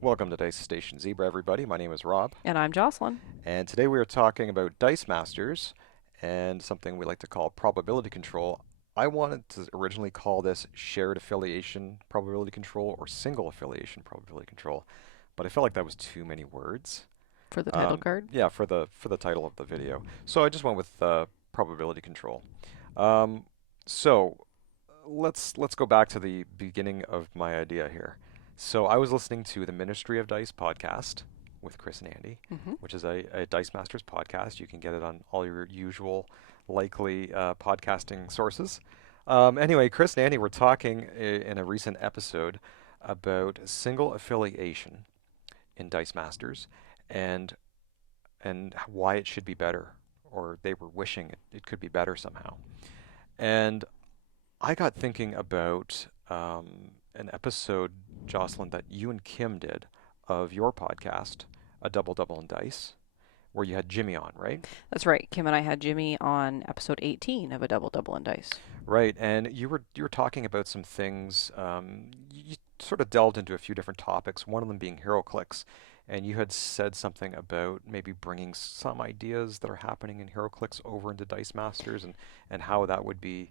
Welcome to Dice Station Zebra, everybody. My name is Rob, And I'm Jocelyn. and today we are talking about Dice Masters and something we like to call probability control. I wanted to originally call this shared affiliation probability control or single affiliation probability control, but I felt like that was too many words. For the title card. Yeah, for the title of the video, so I just went with probability control. Um, so let's go back to the beginning of my idea here. So I was listening to the Ministry of Dice podcast with Chris and Andy, Hmm. which is a Dice Masters podcast. You can get it on all your usual likely podcasting sources. Anyway, Chris and Andy were talking in a recent episode about single affiliation in Dice Masters and why it should be better, or they were wishing it could be better somehow. And I got thinking about an episode, Jocelyn, that you and Kim did of your podcast, A Double Double in Dice, where you had Jimmy on, right? That's right. Kim and I had Jimmy on episode 18 of A Double Double in Dice. Right, and you were talking about some things. You sort of delved into a few different topics. One of them being HeroClix, and you had said something about maybe bringing some ideas that are happening in HeroClix over into Dice Masters, and how that would be,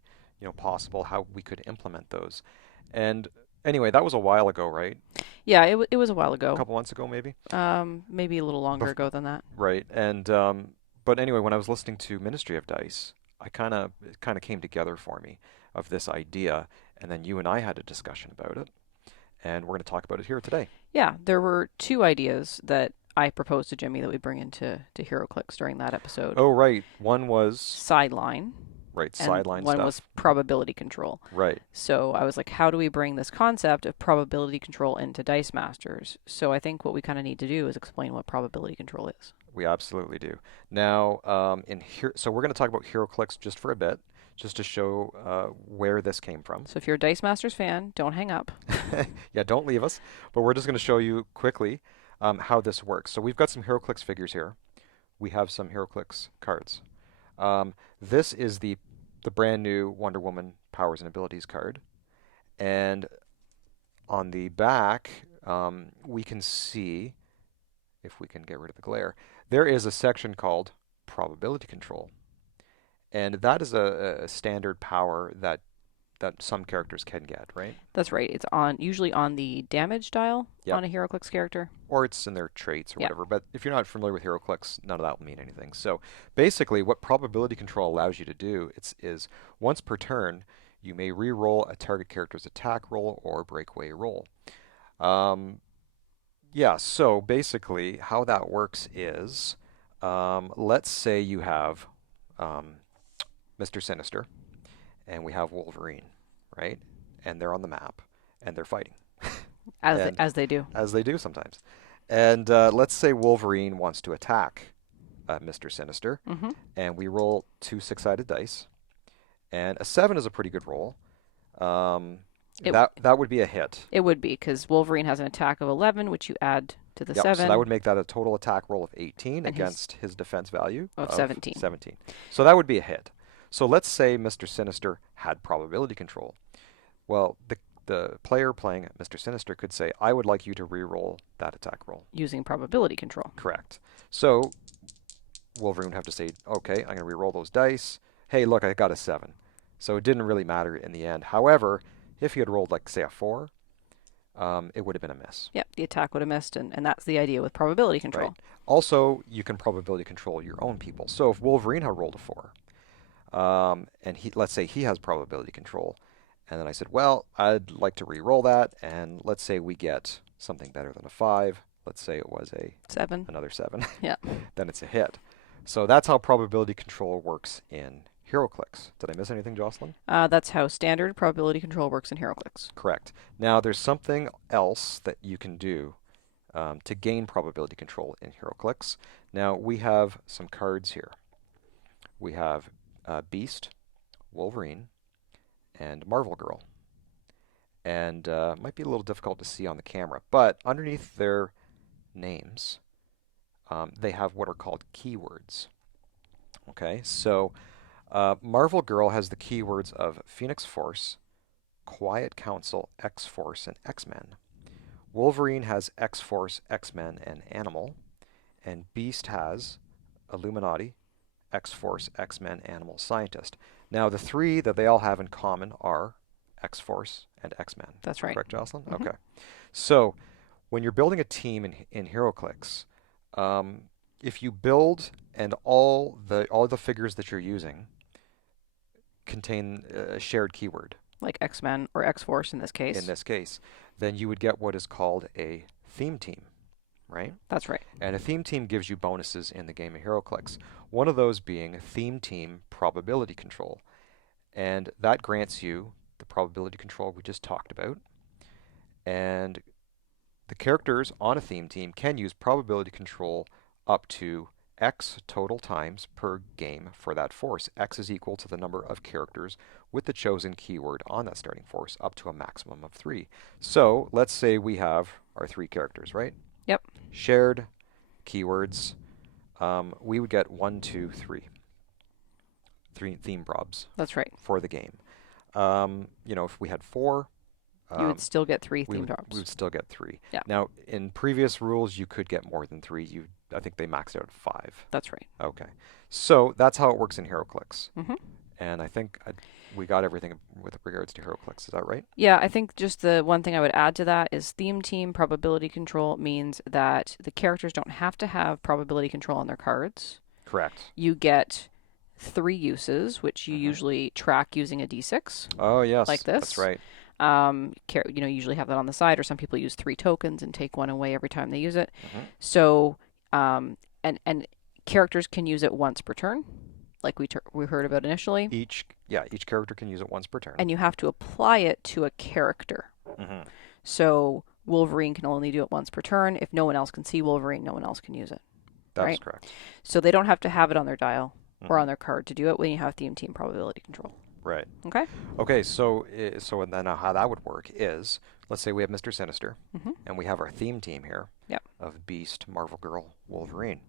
possible, how we could implement those. And anyway, that was a while ago, right? Yeah, it was a while A ago. couple months ago, maybe. Maybe a little longer Bef- ago than that. right, and but anyway, when I was listening to Ministry of Dice, it kind of came together for me of this idea, and then you and I had a discussion about it, and we're going to talk about it here today. Yeah, there were two ideas that I proposed to Jimmy that we bring into HeroClix during that episode. Oh, right. One was Sideline, right and sideline one was stuff. probability control. Right. So I was like, how do we bring this concept of probability control into Dice Masters? So I think what we kind of need to do is explain what probability control is. We absolutely do. Now, in here, so we're going to talk about HeroClix just for a bit, just to show where this came from. So if you're a Dice Masters fan, don't hang up. Yeah, don't leave us. But we're just going to show you quickly how this works. So we've got some HeroClix figures here. We have some HeroClix cards. This is the brand new Wonder Woman Powers and Abilities card, and on the back we can see, if we can get rid of the glare, there is a section called Probability Control, and that is a standard power that some characters can get, right? That's right. It's on usually on the damage dial Yep. on a HeroClix character. Or it's in their traits or Yeah. whatever. But if you're not familiar with HeroClix, none of that will mean anything. So basically, what probability control allows you to do is once per turn, you may re-roll a target character's attack roll or breakaway roll. Um, yeah, so basically, how that works is, let's say you have um, Mr. Sinister, and we have Wolverine, right? And they're on the map, and they're fighting. And As they do. as they do sometimes. And let's say Wolverine wants to attack Mr. Sinister, Hmm. and we roll two six-sided dice, and a 7 is a pretty good roll. Um, It that would be a hit. it would be because Wolverine has an attack of 11, which you add to the Yep, so that 7 would make that a total attack roll of 18 and his against his defense value of of 17. 17. So that would be a hit. So let's say Mr. Sinister had probability control. Well, the player playing Mr. Sinister could say, I would like you to re-roll that attack roll. using probability control. Correct. So Wolverine would have to say, okay, I'm going to re-roll those dice. Hey, look, I got a 7. So it didn't really matter in the end. However, if he had rolled, like, say, a 4, it would have been a miss. Yep, the attack would have missed, and that's the idea with probability control. Right. Also, you can probability control your own people. So if Wolverine had rolled a 4, and let's say he has probability control, and then I said, well, I'd like to re-roll that, and let's say we get something better than a 5. Let's say it was 7. another 7. Yeah. Then it's a hit. So that's how probability control works in HeroClix. Did I miss anything, Jocelyn? That's how standard probability control works in HeroClix. Correct. Now, there's something else that you can do to gain probability control in HeroClix. Now, we have some cards here. We have Beast, Wolverine, and Marvel Girl. And might be a little difficult to see on the camera, but underneath their names, they have what are called keywords. Okay, so Marvel Girl has the keywords of Phoenix Force, Quiet Council, X-Force, and X-Men. Wolverine has X-Force, X-Men, and Animal, and Beast has Illuminati, X-Force, X-Men, Animal, Scientist. Now, the three that they all have in common are X-Force and X-Men. That's right. Correct, Jocelyn? Hmm. Okay. So, when you're building a team in HeroClix, um, if you build and all the figures that you're using contain a shared keyword, Like X-Men or X-Force in this in case. this case, then you would get what is called a theme team, right? That's right. And a theme team gives you bonuses in the game of HeroClix. One of those being theme team probability control. And that grants you the probability control we just talked about. And the characters on a theme team can use probability control up to X total times per game for that force. X is equal to the number of characters with the chosen keyword on that starting force, up to a maximum of 3. So let's say we have our 3 characters, right? Yep. Shared keywords. We would get 1, 2, 3. 3 theme probs That's right. for the game. If we had 4, You would um, still get three we theme would we drops. would still get 3. Yeah. Now, in previous rules, you could get more than 3. I think they maxed out at 5. That's right. Okay, so that's how it works in HeroClix, Hmm. and I think we got everything with regards to HeroClix. Is that right? Yeah, I think just the one thing I would add to that is theme team probability control means that the characters don't have to have probability control on their cards. Correct. You get 3 uses, which you Hmm. usually track using a d6, Oh like yes, that's this. right. Usually have that on the side, or some people use 3 tokens and take one away every time they use it. Hmm. So, and characters can use it once per turn, like we heard about initially, Each character can use it once per turn. and you have to apply it to a character. Hmm. So Wolverine can only do it once per turn. If no one else can see Wolverine, no one else can use it. That is Right? correct. So they don't have to have it on their dial or Hmm. on their card to do it when you have theme team probability control. Right. Okay? Okay, so and then how that would work is, let's say we have Mr. Sinister, Mm-hmm. and we have our theme team here Yep. of Beast, Marvel Girl, Wolverine.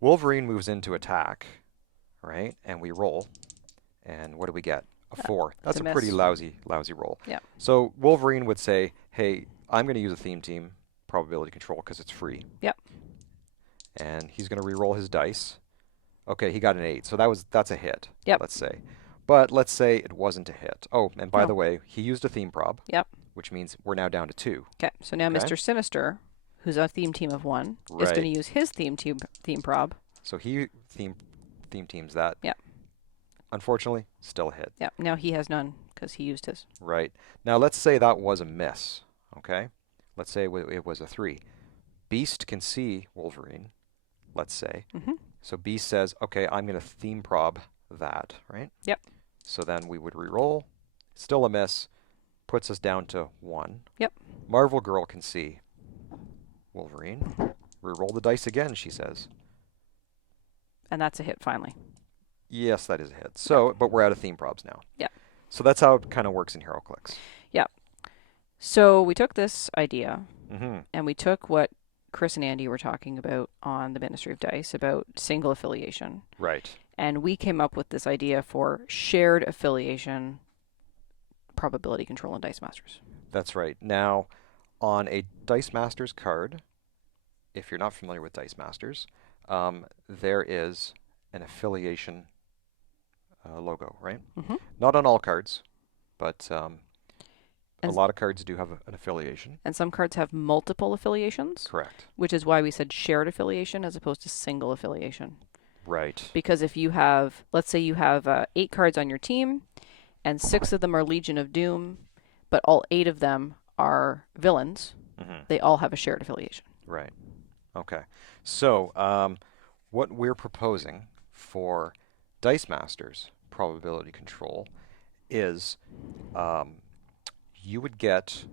Wolverine moves into attack, right? And we roll, and what do we get? A 4. That's a a pretty miss. lousy roll. Yeah. So Wolverine would say, "Hey, I'm going to use a theme team probability control because it's free." Yep. And he's going to re-roll his dice. Okay, he got an 8, so that's a hit. Yep. Let's say. But let's say it wasn't a hit. Oh, and by No. the way, he used a theme prob. Yep. Which means we're now down to 2. Okay. So now Okay. Mr. Sinister, who's a theme team of 1, is going to Right. use his theme prob. So he theme teams that. Yep. Unfortunately, still a hit. Yep. Now he has none because he used his. Right. Now let's say that was a miss. Okay. Let's say it was a 3. Beast can see Wolverine. Let's say. Mm-hmm. So Beast says, "Okay, I'm going to theme prob that." Right. Yep. So then we would re-roll. Still a miss. Puts us down to 1. Yep. Marvel Girl can see Wolverine. Re-roll the dice again, she says. And that's a hit finally. Yes, that is a hit. So, but we're out of theme probs now. Yeah. So that's how it kind of works in HeroClix. So we took this idea Mm-hmm. and we took what Chris and Andy were talking about on the Ministry of Dice about single affiliation. Right. And we came up with this idea for shared affiliation probability control in Dice Masters. That's right. Now, on a Dice Masters card, if you're not familiar with Dice Masters, there is an affiliation logo, right? Mm-hmm. Not on all cards, but a And- lot of cards do have an affiliation. And some cards have multiple affiliations, Correct. which is why we said shared affiliation as opposed to single affiliation. Right. Because if you have, let's say you have 8 cards on your team, and 6 of them are Legion of Doom, but all 8 of them are villains, Mm-hmm. they all have a shared affiliation. Right. Okay. So, what we're proposing for Dice Masters probability control is you would get.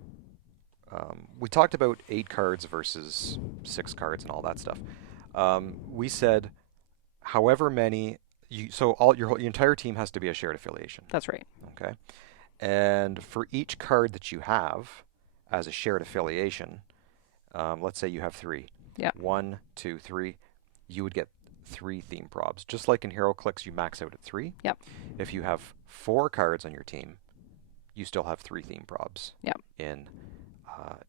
We talked about 8 cards versus 6 cards and all that stuff. We said, however many. So your entire team has to be a shared affiliation. That's right. Okay. And for each card that you have as a shared affiliation, let's say you have 3. Yeah. 1, 2, 3. You would get 3 theme probs. Just like in HeroClix, you max out at 3. Yep. If you have 4 cards on your team, you still have 3 theme probs. Yep. In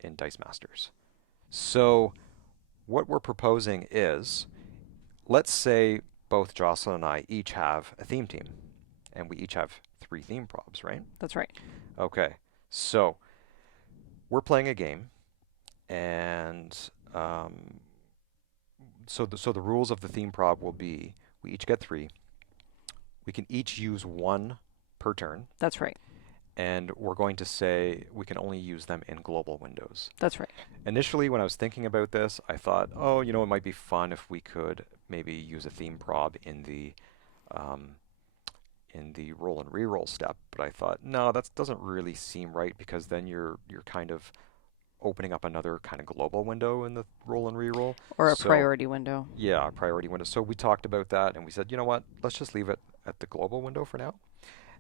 in Dice Masters. So what we're proposing is, let's say both Jocelyn and I each have a theme team, and we each have 3 theme probs, right? That's right. Okay, so we're playing a game, and so the rules of the theme prob will be we each get 3. We can each use 1 per turn, That's right. and we're going to say we can only use them in global windows. That's right. Initially, when I was thinking about this, I thought, oh, it might be fun if we could maybe use a theme prob um, in the roll and reroll step. But I thought, no, that doesn't really seem right, because then you're kind of opening up another kind of global window in the roll and reroll. Or a So priority window. yeah, priority window. So we talked about that, and we said, you know what? Let's just leave it at the global window for now.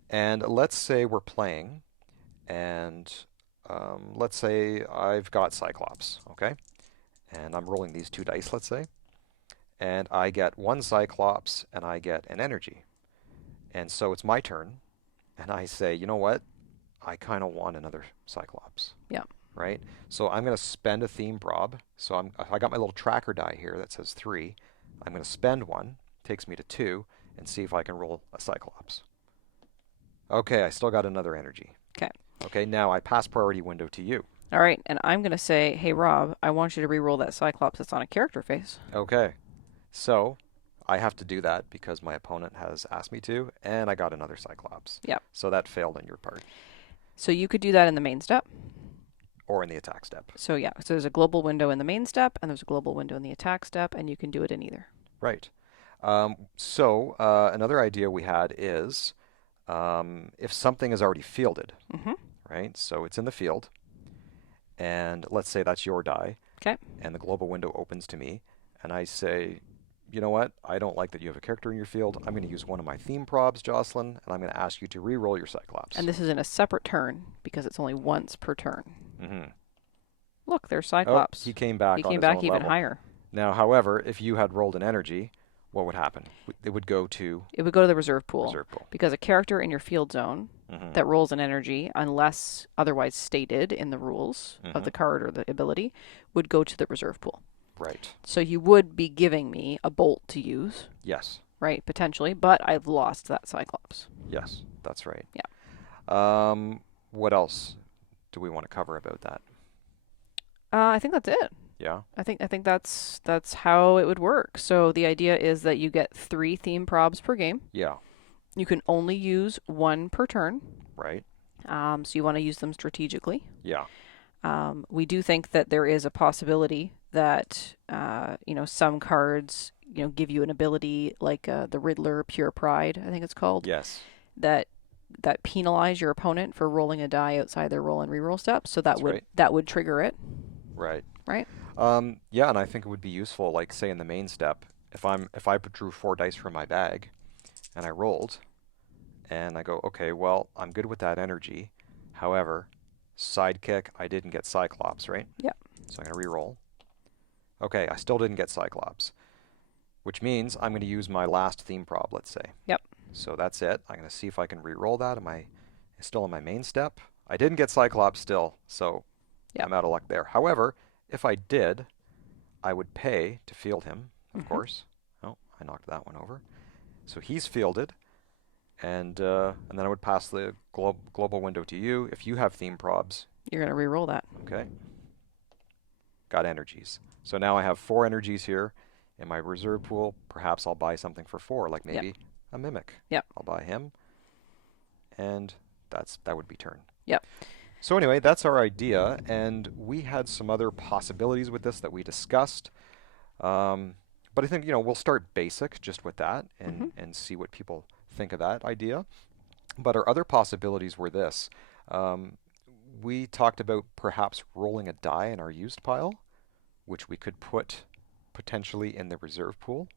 And let's say we're playing, and let's say I've got Cyclops, okay? And I'm rolling these 2 dice, let's say. And I get 1 Cyclops, and I get an energy. And so it's my turn, and I say, you know what? I kind of want another Cyclops. Yeah. Right? So I'm going to spend a theme prob. So I got my little tracker die here that says 3. I'm going to spend 1, takes me to 2, and see if I can roll a Cyclops. Okay, I still got another energy. Okay. Okay, now I pass priority window to you. All right, and I'm going to say, hey, Rob, I want you to re-roll that Cyclops that's on a character face. Okay, so I have to do that because my opponent has asked me to, and I got another Cyclops. Yep. So that failed on your part, So you could do that in the main step. or in the attack step. So yeah, so there's a global window in the main step, and there's a global window in the attack step, and you can do it in either. Right. Another idea we had is if something is already fielded, Mm-hmm. right? So it's in the field, and let's say that's your die, Okay. and the global window opens to me, and I say, you know what? I don't like that you have a character in your field. I'm going to use one of my theme probs, Jocelyn, and I'm going to ask you to re-roll your Cyclops. And this is in a separate turn because it's only once per turn. Mm-hmm. Look, there's Oh, Cyclops. he came back He on came his back own even level. higher. Now, however, if you had rolled an energy, what would happen? It would go to It would go to the reserve pool. reserve pool. Because a character in your field zone Mm-hmm. that rolls an energy, unless otherwise stated in the rules Mm-hmm. of the card or the ability, would go to the reserve pool. Right. So you would be giving me a bolt to use, Yes. right? Potentially, but I've lost that Cyclops. Yes, that's right. Yeah. What else do we want to cover about that? I think that's it. Yeah. I think that's how it would work. So the idea is that you get 3 theme probs per game. Yeah. You can only use 1 per turn. Right. So you want to use them strategically. Yeah. We do think that there is a possibility that some cards give you an ability like the Riddler Pure Pride, I think it's called, Yes. that penalize your opponent for rolling a die outside their roll and reroll steps. So That's right. that would trigger it, Right. right? Yeah, and I think it would be useful, like say in the main step, if I drew 4 dice from my bag, and I rolled, and I go, okay, well, I'm good with that energy. However, sidekick, I didn't get Cyclops, right? Yep. So I'm going to re-roll. Okay, I still didn't get Cyclops, which means I'm going to use my last theme prob, let's say. Yep. So that's it. I'm going to see if I can re-roll that. Am I still in my main step? I didn't get Cyclops still, so Yep. I'm out of luck there. However, if I did, I would pay to field him, of Mhm. course. Oh, I knocked that one over. So he's fielded, and then I would pass the global window to you. If you have theme probs, You're going to re-roll that. okay, got energies. So now I have 4 energies here in my reserve pool. Perhaps I'll buy something for 4, like maybe a mimic. Yep. I'll buy him, and that would be turn. Yep. So anyway, that's our idea, and we had some other possibilities with this that we discussed. But I think we'll start basic just with that and see what people think of that idea. But our other possibilities were this. We talked about perhaps rolling a die in our used pile, which we could put potentially in the reserve pool.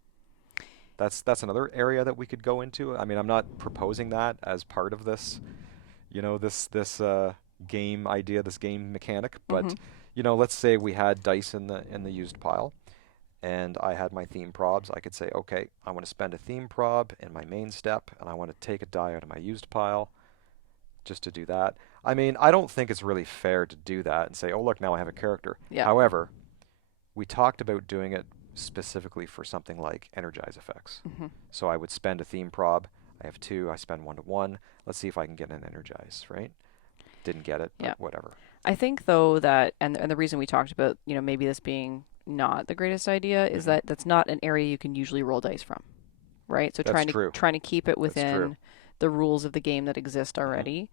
That's another area that we could go into. I mean, I'm not proposing that as part of this, this game idea, this game mechanic. But let's say we had dice in the used pile, and I had my theme probs. I could say, okay, I want to spend a theme prob in my main step, and I want to take a die out of my used pile, just to do that. I mean, I don't think it's really fair to do that and say, oh, look, now I have a character. Yeah. However, we talked about doing it specifically for something like energize effects. Hmm. So I would spend a theme prob. I have two. I spend 1 to 1. Let's see if I can get an energize, right? Didn't get it, but Yeah. whatever. I think though that and the reason we talked about, maybe this being not the greatest idea is Hmm. that that's not an area you can usually roll dice from, right? So That's trying to true. trying to keep it That's true. within the rules of the game that exist Hmm. already.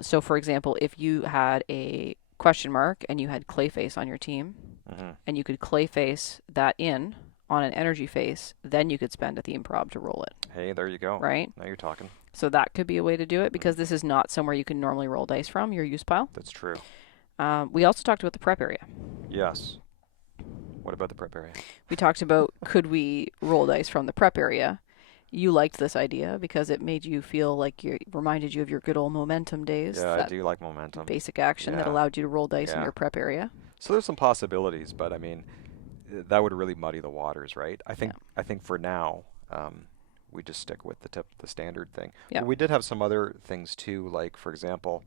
So for example, if you had a question mark and you had Clayface on your team, Hmm. and you could Clayface that in on an energy face, then you could spend a theme prob to roll it, Hey, there you go. right? Now you're talking. So that could be a way to do it Hmm. because this is not somewhere you can normally roll dice from your use pile. That's true. We also talked about the prep area. Yes. What about the prep area? We talked about could we roll dice from the prep area. You liked this idea because it made you feel like you reminded you of your good old momentum days, Yeah, I that do like momentum. basic action that Yeah. allowed you to roll dice in Yeah. your prep area. So there's some possibilities, but I mean, that would really muddy the waters, right? I Yeah. think I think for now, we just stick with the standard thing. Yeah. But we did have some other things too, like for example,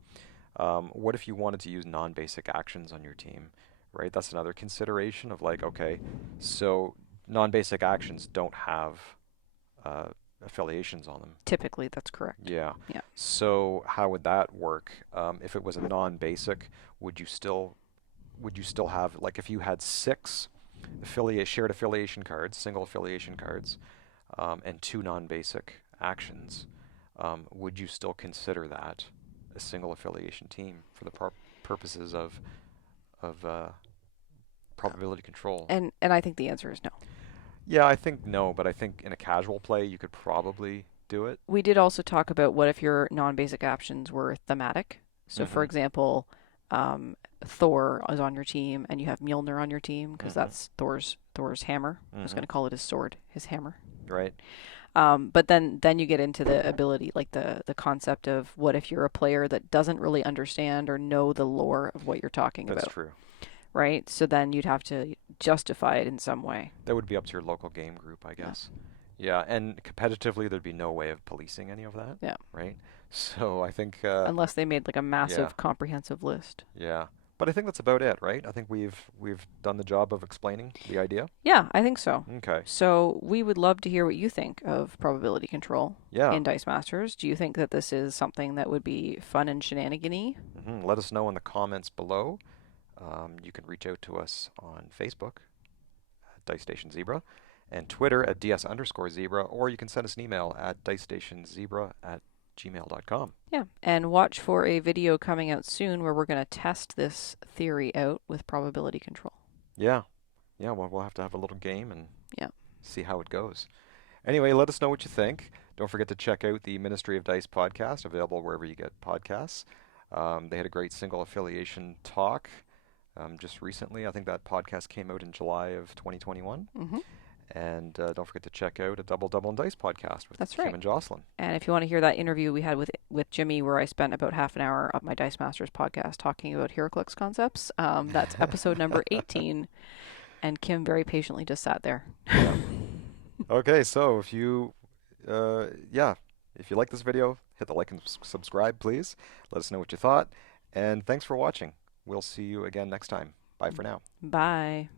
what if you wanted to use non-basic actions on your team, right? That's another consideration of like, okay, so non-basic actions don't have uh, affiliations on them. Typically, that's correct. Yeah. Yeah. So how would that work? If it was a non-basic, would you still would you still have like if you had six shared affiliation cards, single affiliation cards, and two non-basic actions, would you still consider that a single affiliation team for the purposes of probability control? And I think the answer is no. Yeah, I think no, but I think in a casual play you could probably do it. We did also talk about what if your non-basic actions were thematic. So, for Mm-hmm. example, Thor is on your team, and you have Mjolnir on your team because Mm-hmm. that's Thor's hammer. I was Mm-hmm. going to call it his sword, his hammer. Right. But then you get into the ability, like the concept of what if you're a player that doesn't really understand or know the lore of what you're talking That's about, true. right? So then you'd have to justify it in some way. That would be up to your local game group, I Yeah. guess. Yeah, and competitively, there'd be no way of policing any of that, Yeah. right? So I think, Unless they made like a yeah, massive comprehensive list. yeah. But I think that's about it, right? I think we've done the job of explaining the idea. Yeah, I think so. Okay. So we would love to hear what you think of probability control Yeah. in Dice Masters. Do you think that this is something that would be fun and shenanigan-y? Let us know in the comments below. You can reach out to us on Facebook at dicestationzebra and Twitter at ds_zebra, or you can send us an email at dicestationzebra@gmail.com. Yeah, and watch for a video coming out soon where we're going to test this theory out with probability control. Yeah. Yeah, well, we'll have to have a little game and Yeah. see how it goes. Anyway, let us know what you think. Don't forget to check out the Ministry of Dice podcast, available wherever you get podcasts. They had a great single affiliation talk just recently. I think that podcast came out in July of 2021. Hmm. And don't forget to check out a Double Double and Dice podcast with That's Kim right. and Jocelyn. And if you want to hear that interview we had with Jimmy, where I spent about half an hour of my Dice Masters podcast talking about HeroClix concepts, that's episode number 18. And Kim very patiently just sat there. Yeah. Okay, so if you, if you like this video, hit the like and subscribe, please. Let us know what you thought. And thanks for watching. We'll see you again next time. Bye for now. Bye.